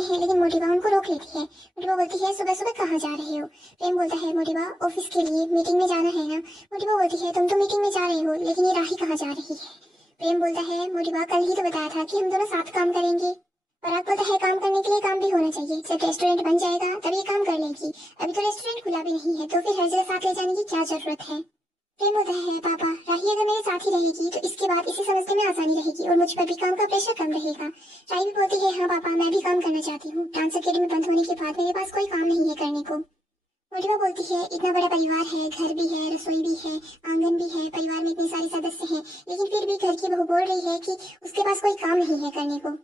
जाते हैं लेकिन मोटिवा उनको रोक लेती है। मोटिवा बोलती है सुबह सुबह कहाँ जा रहे हो? प्रेम बोलता है मोटिवा ऑफिस के लिए, मीटिंग में जाना है ना। मोटिवा बोलती है तुम तो मीटिंग में जा रहे हो लेकिन ये राही कहाँ जा रही है? प्रेम बोलता है मोटिवा कल ही तो बताया था कि हम दोनों साथ काम करेंगे। पराग बोलता है काम करने के लिए काम भी होना चाहिए, जब रेस्टोरेंट बन जाएगा तब ये काम कर लेगी, अभी तो रेस्टोरेंट खुला भी नहीं है तो फिर हर जगह साथ ले जाने की क्या जरूरत है? प्रेम होता है पापा राही अगर मेरे साथ ही रहेगी तो इसके बाद इसे समझने में आसानी रहेगी और मुझ पर भी काम का प्रेशर कम रहेगा। राही भी बोलती है हाँ पापा मैं भी काम करना चाहती हूँ, डांस अकेडमी बंद होने के बाद मेरे पास कोई काम नहीं है करने को। मोटिवा बोलती है इतना बड़ा परिवार है, घर भी है, रसोई भी है, आंगन भी है, परिवार में इतने सारे सदस्य हैं, लेकिन फिर भी घर की बहू बोल रही है कि उसके पास कोई काम नहीं है करने को।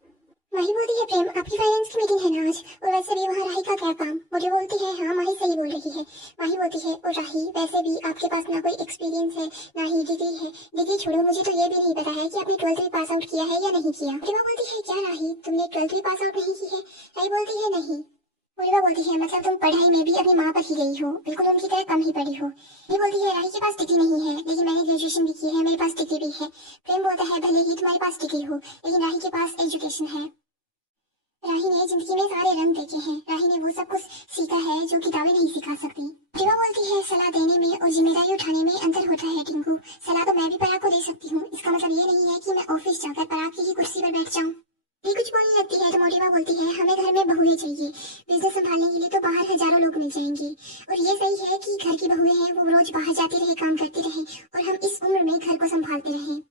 माही बोलती है प्रेम आपकी फाइनेंस की मीटिंग है ना आज, और वैसे भी वहाँ राही का क्या काम? मोटी बोलती है हाँ माही सही बोल रही है। माही बोलती है और राही वैसे भी आपके पास ना कोई एक्सपीरियंस है ना ही डिग्री है। डिग्री छोड़ो मुझे तो ये भी नहीं पता है कि आपने 12th भी पास आउट किया है या नहीं किया। मोटिवा बोलती है क्या राही तुमने 12th भी पास आउट नहीं की है? राही बोलती है नहीं। मोटिवा बोलती है मतलब तुम पढ़ाई में भी अपनी माँ पर ही गई हो, बिल्कुल उनकी तरह कम ही पढ़ी हो। ये बोलती है राही के पास डिग्री नहीं है लेकिन मैंने ग्रेजुएशन भी की है, मेरे पास डिग्री भी है। प्रेम बोलता है भले ही तुम्हारे पास डिग्री हो लेकिन राही के पास एजुकेशन है। राही ने जिंदगी में सारे रंग देखे हैं, राही ने वो सब कुछ सीखा है जो किताबें नहीं सिखा सकती। मोटिवा बोलती है सलाह देने में और जिम्मेदारी उठाने में अंतर होता है टिंकू, सलाह तो मैं भी पराग को दे सकती हूँ, इसका मतलब ये नहीं है कि मैं ऑफिस जाकर पराग की ही कुर्सी पर बैठ जाऊँ। ये कुछ बोलने लगती है तो मोटिवा बोलती है हमें घर में बहुएं चाहिए, बिजनेस संभालने के लिए तो बाहर हजारों लोग मिल जाएंगे, और ये सही है कि घर की बहुएं हैं वो रोज बाहर जाती रहे, काम करती रहे और हम इस उम्र में घर को संभालते रहे।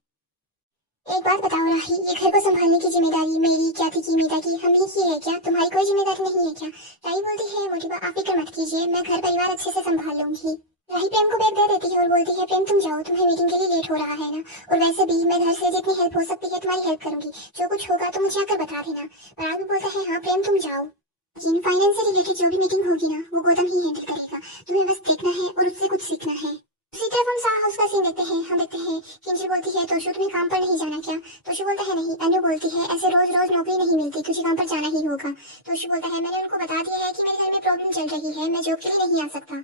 एक बात बताओ राही, ये घर को संभालने की जिम्मेदारी मेरी क्या थी कि मीता की हमने की है क्या? तुम्हारी कोई जिम्मेदारी नहीं है क्या? राही बोलती है मोटिवा आप फिक्र मत कीजिए, मैं घर परिवार अच्छे से संभाल लूंगी। राही प्रेम को बैग दे देती है और बोलती है प्रेम तुम जाओ, तुम्हें मीटिंग के लिए लेट हो रहा है ना, और वैसे भी मैं घर से जितनी हेल्प हो सकती है तुम्हारी हेल्प करूंगी, जो कुछ होगा तो मुझे आकर बता देना। पराग भी बोलता है हाँ प्रेम तुम जाओ, लेकिन फाइनेंस से रिलेटेड जो भी मीटिंग होगी ना वो गौतम ही हैंडल करेगा, तुम्हें बस देखना है और उससे कुछ सीखना है। दूसरी तरफ हम साहा हाउस का सीन देखते हैं। हम देखते हैं किंजल बोलती है तोशु तुम्हें काम पर नहीं जाना क्या? तोशु बोलता है नहीं। अनु बोलती है ऐसे रोज रोज नौकरी नहीं मिलती, तुझे काम पर जाना ही होगा। तोशु बोलता है मैंने उनको बता दिया है कि मेरे घर में प्रॉब्लम चल रही है, मैं जॉब के लिए नहीं आ सकता।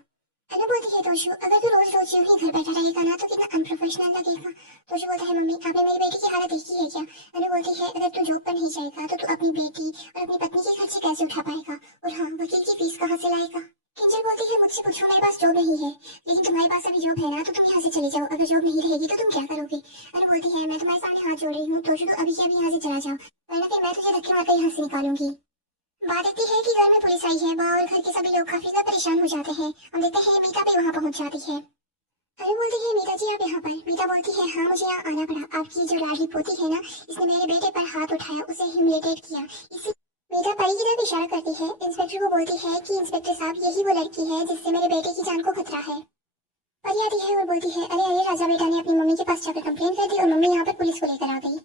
अनु बोलती है तोशु अगर तू रोज रोज यूं ही घर बैठा रहेगा ना तो कितना अनप्रोफेशनल लगेगा। तोशु बोलता है मम्मी आपने मेरी बेटी की हालत देखी है क्या? अनु बोलती है अगर तू जॉब पर नहीं जाएगा तो तू अपनी बेटी और अपनी पत्नी के खर्चे कैसे उठा पाएगा, और हाँ वकील की फीस कहाँ से लाएगा? किंजल बोलती है मुझसे पूछो मेरे पास जॉब नहीं है, लेकिन तुम्हारे पास अभी जॉब है ना तो तुम यहाँ से चले जाओ, अगर जॉब नहीं रहेगी तो तुम क्या करोगे? अनु बोलती है मैं तुम्हारे सामने हाथ जोड़ रही हूँ तोशु, तो अभी के अभी यहाँ से चला जाओ, वरना फिर मैं तुझे धक्के मारकर यहाँ से निकालूंगी। बात इतनी है कि घर में पुलिस आई है, माँ और घर के सभी लोग काफी ज्यादा परेशान हो जाते हैं। हम देखते हैं मीता भी वहाँ पहुँच जाती है। अनु बोलती है मीता जी आप यहाँ पर? मीता बोलती है हाँ मुझे यहाँ आना पड़ा, आपकी जो लाडली पोती है ना इसने मेरे बेटे पर हाथ उठाया, उसे ह्यूमिलेटेड किया, इसी मीता परी की तरफ इशारा करती है। इंस्पेक्टर को बोलती है कि इंस्पेक्टर साहब यही वो लड़की है जिससे मेरे बेटे की जान को खतरा है। परी आती है और बोलती है अरे अरे राजा बेटा ने अपनी मम्मी के पास जाकर कंप्लेन कर दी और मम्मी यहाँ पर पुलिस को लेकर आ गई।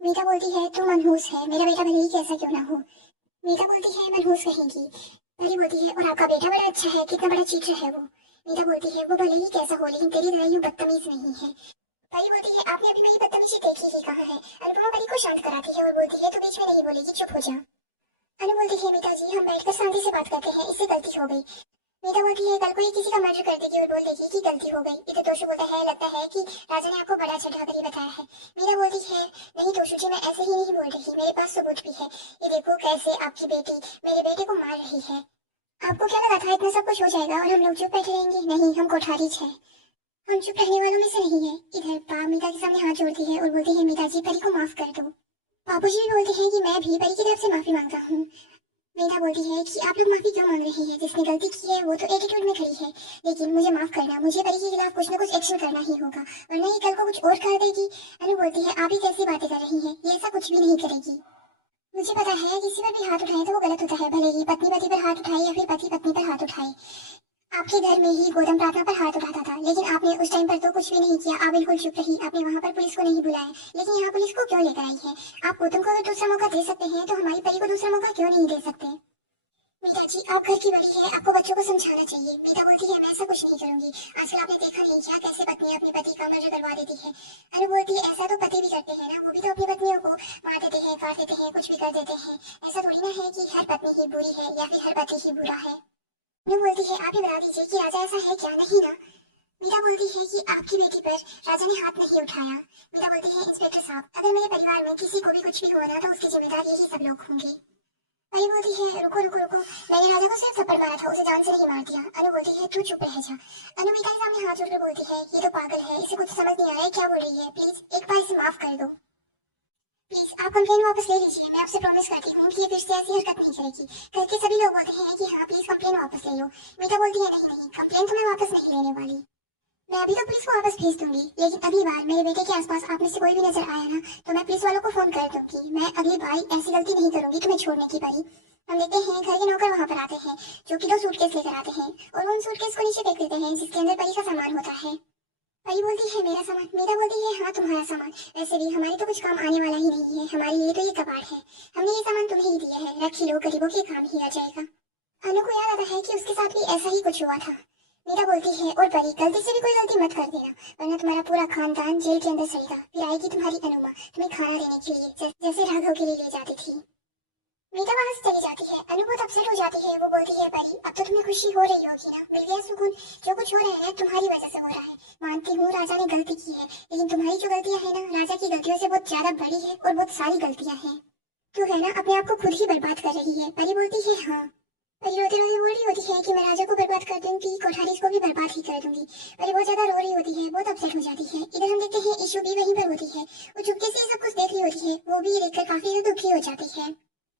मीता बोलती है तू मनहूस है, मेरा बेटा भले ही कैसा क्यों ना हो। मीता बोलती है मनहूस कहेंगी। परी बोलती है और आपका बेटा बड़ा अच्छा है, कितना बड़ा चीटर है वो। मीता बोलती है वो भले ही कैसा हो लेकिन तेरी तरह यूं बदतमीज नहीं है। परी बोलती है आपने अभी मेरी बदतमीजी देखी ही कहाँ है। अनुपमा परी को शांत कराती है और बोलती है तू बीच में नहीं बोलेगी, चुप हो जा। अनु बोलती है मीता जी हम बैठकर शांति से बात करते हैं, इससे गलती हो गई। मीता बोलती है कल को ये किसी का मर्डर कर देगी और बोल देगी कि गलती हो गई। इधर तोशु बोलता है लगता है कि राजा ने आपको बड़ा चढ़ा कर ही बताया है। मीरा बोलती है नहीं तोशु जी मैं ऐसे ही नहीं बोल रही, मेरे पास सबूत भी है, ये देखो कैसे आपकी बेटी मेरे बेटे को मार रही है। आपको क्या लगा था इतना सब कुछ हो जाएगा और हम लोग चुप बैठे रहेंगे? नहीं हम कोठारी है, हम चुप रहने वालों में से नहीं है। इधर पा मीता के सामने हाथ जोड़ती है और बोलती है मीता जी परी को माफ कर दो। बाबूजी भी बोलते हैं कि मैं भी परी की तरफ से माफी मांगता हूँ। मीना बोलती है कि आप लोग माफी क्यों मांग रही है, जिसने गलती की है वो तो एटीट्यूड में खड़ी है, लेकिन मुझे माफ करना, मुझे परी के खिलाफ कुछ न कुछ एक्शन करना ही होगा वरना ये कल को कुछ और कर देगी। अनु बोलती है आप ही कैसी बातें कर रही हैं, ये ऐसा कुछ भी नहीं करेगी। मुझे पता है किसी पर भी हाथ उठाए तो वो गलत होता है, भले ही पत्नी पति पर हाथ उठाए या फिर पति पत्नी पर हाथ उठाए। आपके घर में ही गौतम प्रार्थना पर हाथ उठाता था, लेकिन आपने उस टाइम पर तो कुछ भी नहीं किया, आप बिल्कुल चुप रही, आपने वहाँ पर पुलिस को नहीं बुलाया, लेकिन यहाँ पुलिस को क्यों लेकर आई है? आप गौतम को अगर दूसरा मौका दे सकते हैं तो हमारी परी को दूसरा मौका क्यों नहीं दे सकते? मीता जी आप घर की बड़ी है, आपको बच्चों को समझाना चाहिए। मीता बोलती है मैं ऐसा कुछ नहीं करूंगी, आजकल आपने देखा नहीं क्या कैसे पत्नी अपने पति का मर्डर करवा देती है। अनु बोलती है ऐसा तो पति भी करते हैं ना, वो भी तो अपनी पत्नियों को मार देते हैं, काट देते हैं, कुछ भी कर देते हैं, ऐसा थोड़ी ना है कि हर पत्नी ही बुरी है या फिर हर पति ही बुरा है। अनु बोलती है आप ही बता दीजिए कि राजा ऐसा है क्या? नहीं ना। मीरा बोलती है कि आपकी बेटी पर राजा ने हाथ नहीं उठाया। मीरा बोलती है इंस्पेक्टर साहब अगर मेरे परिवार में किसी को भी कुछ भी हुआ ना तो उसकी जिम्मेदार यही सब लोग होंगे। परी बोलती है रुको रुको रुको, मैंने राजा को सिर्फ थप्पड़ मारा था, उसे जान से नहीं मार दिया। अनु बोलती है तू चुप रह जा। अनु मीता के सामने हाथ जोड़कर बोलती है ये तो पागल है, इसे कुछ समझ नहीं आ रहा है क्या बोल रही है, प्लीज एक बार इसे माफ कर दो। प्लीज आप कंप्लेन वापस ले लीजिए, मैं आपसे प्रॉमिस करती हूँ कि ये फिर से ऐसी हरकत नहीं करेगी। घर के सभी लोग बोलते हैं कि हाँ प्लीज कंप्लेन वापस ले लो। मीता बोलती है नहीं नहीं, कंप्लेन तो मैं वापस नहीं लेने वाली, मैं अभी तो पुलिस को वापस भेज दूंगी, लेकिन अगली बार मेरे बेटे के आसपास आप में से कोई भी नजर आया ना तो मैं पुलिस वालों को फोन कर दूंगी। मैं अगली बार ऐसी गलती नहीं करूंगी तुम्हें छोड़ने की। परी हम देखते हैं घर के नौकर वहाँ पर आते हैं जो कि 2 सूटकेस लेकर आते हैं और वो उन सूटकेस को नीचे फेंक देते हैं जिसके अंदर परी का सामान होता है। परी बोलती है मेरा सामान, मीरा बोलती है हाँ तुम्हारा सामान, वैसे भी हमारे तो कुछ काम आने वाला ही नहीं है, हमारे लिए तो ये कबाड़ है, हमने ये सामान तुम्हें ही दिया है, रख ही लो, गरीबों के काम ही आ जाएगा। अनु को याद आता है कि उसके साथ भी ऐसा ही कुछ हुआ था। मीरा बोलती है और परी गलती से भी कोई गलती मत कर देना वरना तुम्हारा पूरा खानदान जेल के अंदर सड़ेगा, फिर आएगी तुम्हारी अनुमा तुम्हें खाना देने के लिए जैसे राघव के लिए ले जाती थी। मीरा वहां से चली जाती है। अनु बहुत अपसेट हो जाती है, वो बोलती है परी अब तो तुम्हें खुशी हो रही होगी ना, मिल गया सुकून, जो कुछ हो रहा है तुम्हारी वजह से हो रहा है, मानती हूँ राजा ने गलती की है, लेकिन तुम्हारी जो गलतियां है ना राजा की गलतियों से बहुत ज्यादा बड़ी है और बहुत सारी गलतियां हैं। तो है ना अपने आप को खुद ही बर्बाद कर रही है। परी बोलती है हाँ। परी रोते रोते बोल रही होती है कि मैं राजा को बर्बाद कर दूंगी, कोठारी को भी बर्बाद ही कर दूंगी। परी बहुत ज्यादा रो रही होती है, बहुत अपसेट हो जाती है। इधर हम देखते हैं ईशु भी वहीं पर होती है, वो चुपके से सब कुछ देख रही होती है, वो भी ये देखकर काफी ज्यादा दुखी हो जाती है।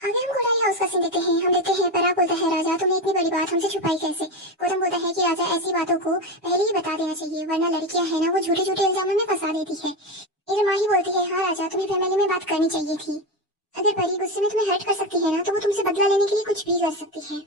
आगे हम कोठारी हाउस का सीन देखते हैं। हम देखते हैं पराग बोलता है राजा तुमने इतनी बड़ी बात हमसे छुपाई कैसे। गौतम बोलता है कि राजा ऐसी बातों को पहले ही बता देना चाहिए वरना लड़कियां है ना वो झूठे झूठे इल्जामों में फंसा देती है। इधर माही बोलती है हाँ राजा तुम्हें फैमिली में बात करनी चाहिए थी, अगर परी गुस्से में तुम्हें हर्ट कर सकती है ना तो वो तुमसे बदला लेने के लिए कुछ भी कर सकती है।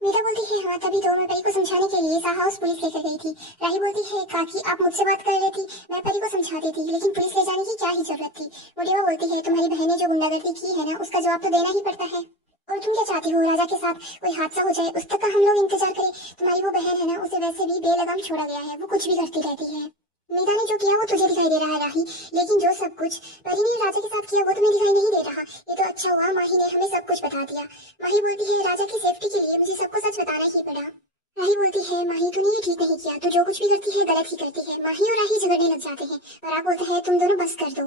मीरा बोलती है हाँ तभी तो मैं परी को समझाने के लिए साहा हाउस पुलिस लेकर गई थी। राही बोलती है काकी आप मुझसे बात कर रही थी, मैं परी को समझा देती लेकिन पुलिस ले जाने की क्या ही जरूरत थी। मुड़िया बोलती है तुम्हारी बहन ने जो गुंडागर्दी की है ना उसका जवाब तो देना ही पड़ता है, और तुम क्या चाहती हो राजा के साथ कोई हादसा हो जाए उस तक का हम लोग इंतजार करें। तुम्हारी वो बहन है ना उसे वैसे भी बेलगाम छोड़ा गया है, वो कुछ भी करती रहती है। मीरा ने जो किया वो तुझे दिखाई दे रहा है राही, लेकिन जो सब कुछ परी ने राजा के साथ किया वो तुम्हें दिखाई नहीं दे रहा। ये तो अच्छा हुआ माही ने हमें सब कुछ बता दिया। माही बोलती है राजा की सेफ्टी के लिए मुझे सबको सच बताना ही पड़ा। राही बोलती है माही तूने ये ठीक नहीं किया, तू जो कुछ भी करती है गलत ही करती है। माही और राही झगड़ने लग जाते हैं और आप बोलता है तुम दोनों बस कर दो।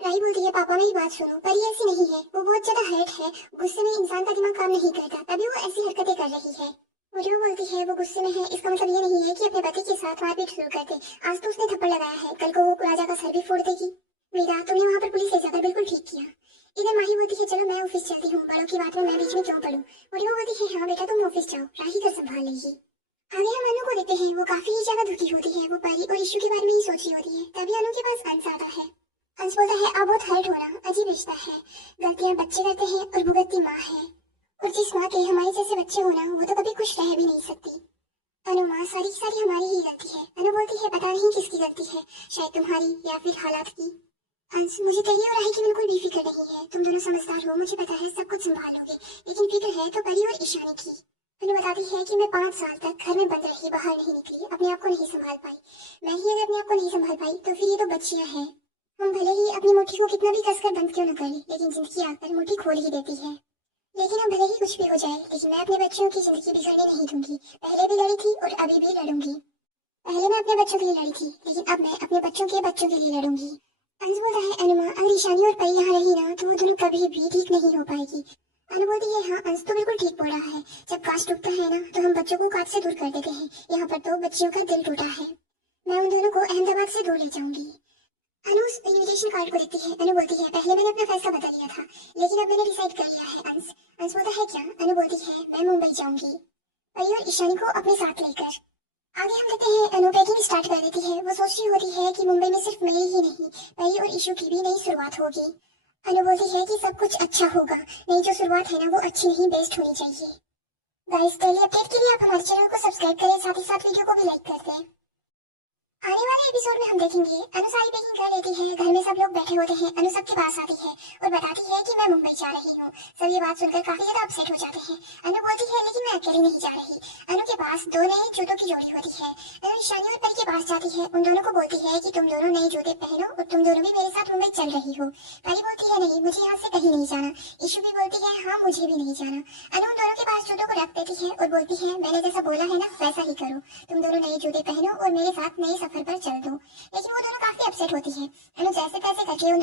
राही बोलती है पापा मेरी बात सुनो, परी ऐसी नहीं है, वो बहुत ज्यादा हर्ट है, गुस्से में इंसान का दिमाग काम नहीं करता तभी वो ऐसी हरकतें कर रही है। मुझे वो बोलती है वो गुस्से में है इसका मतलब ये नहीं है कि अपने पति के साथ मारपीट शुरू कर दे, आज तो उसने थप्पड़ लगाया है कल को वो राजा का सर भी फोड़ देगी। मीरा तुमने वहाँ पर पुलिस ले जाकर बिल्कुल ठीक किया। इधर माही बोलती है चलो मैं ऑफिस चलती हूँ, बड़ों की बात में मैं बीच में क्यों पढ़ूं। मुझे वो बोलती है हाँ बेटा तुम ऑफिस जाओ, राही का संभाल लेगी। आगे हम अनु को देखते हैं, वो काफी ही ज्यादा दुखी होती है, वो परी और इशू के बारे में ही सोच रही होती है। तभी अनु के पास अंश आता है। अंश बोलता है अब बहुत हर्ट होना अजीब रिश्ता है, गलतियां बच्चे करते हैं और भुगतती माँ है, और जिस माँ के हमारे जैसे बच्चे होना वो तो कभी खुश रह भी नहीं सकती। अनु माँ सारी की सारी हमारी ही गलती है। अनु बोलती है पता नहीं किसकी गलती है, शायद तुम्हारी या फिर हालात की। अंश मुझे तेरी और राही की बिल्कुल भी फिक्र नहीं है, तुम दोनों समझदार हो, मुझे पता है सब कुछ संभाल लोगे, लेकिन फिक्र है तो परी और ईशानी की। अनु बताती है कि मैं 5 साल तक घर में बंद रही, बाहर नहीं निकली, अपने आप को नहीं संभाल पाई। मैं ही अगर अपने आप को नहीं संभाल पाई तो फिर ये तो बच्चियां हैं, हम भले ही अपनी मुट्ठी को कितना भी कसकर बंद क्यों न करें लेकिन जिंदगी आकर मुट्ठी खोल ही देती है। लेकिन अब भले ही कुछ भी हो जाए लेकिन मैं अपने बच्चों की जिंदगी बिगड़ने नहीं दूंगी, पहले भी लड़ी थी और अभी भी लड़ूंगी। पहले मैं अपने बच्चों के लिए लड़ी थी लेकिन अब मैं अपने बच्चों के लिए लड़ूंगी। अंश बोलता है अनुमा अगर ईशानी और परी यहाँ रही ना तो वो दोनों कभी भी ठीक नहीं हो पाएगी। अनु बोलती है हाँ अंश तो बिल्कुल ठीक बोल रहा है, जब कांच टूटता है ना तो हम बच्चों को कांच से दूर कर देते हैं, यहाँ पर तो बच्चियों का दिल टूटा है, मैं उन दोनों को अहमदाबाद से दूर ले जाऊंगी। अनु उस इनविटेशन कार्ड को देखती है। अनु बोलती है पहले मैंने अपना फैसला बता दिया था लेकिन अब मैंने डिसाइड कर लिया है। अंश अंश बोलता है क्या। अनु बोलती है मैं मुंबई जाऊंगी परी और ईशानी को अपने साथ लेकर। आगे हम देखते हैं अनु पैकिंग स्टार्ट कर देती है, वो सोच रही होती है कि मुंबई में सिर्फ मेरी ही नहीं परी और ईशू की भी नई शुरुआत होगी। अनु बोलती है कि सब कुछ अच्छा होगा, नई जो शुरुआत है ना वो अच्छी नहीं बेस्ट होनी चाहिए। गाइस डेली अपडेट के लिए आप हमारे चैनल को सब्सक्राइब करें, साथ ही साथ वीडियो को भी लाइक कर दें। आने वाले एपिसोड में हम देखेंगे अनु सारी पैकिंग कर लेती है, घर में सब लोग बैठे होते हैं, अनु सबके पास आती है और बताती है कि मैं मुंबई जा रही हूँ। सब ये बात सुनकर काफी ज्यादा अपसेट हो जाते हैं। अनु बोलती है लेकिन मैं अकेली नहीं जा रही। अनु के पास 2 नए जूतों की जोड़ी होती है। अनु ईशानी और परी के पास जाती है, उन दोनों को बोलती है कि तुम दोनों नए जूते पहनो और तुम दोनों भी मेरे साथ मुंबई चल रही हो। परी बोलती है नहीं मुझे यहाँ से कहीं नहीं जाना। ईशू भी बोलती है हाँ मुझे भी नहीं जाना। अनु उन दोनों के पास जूतों को रख देती है और बोलती है मैंने जैसा बोला है ना वैसा ही करो, तुम दोनों नए जूते पहनो और मेरे साथ नए सफर पर चल दो। लेकिन वो दोनों काफी अपसेट होती है। अनु जैसे तैसे करके उन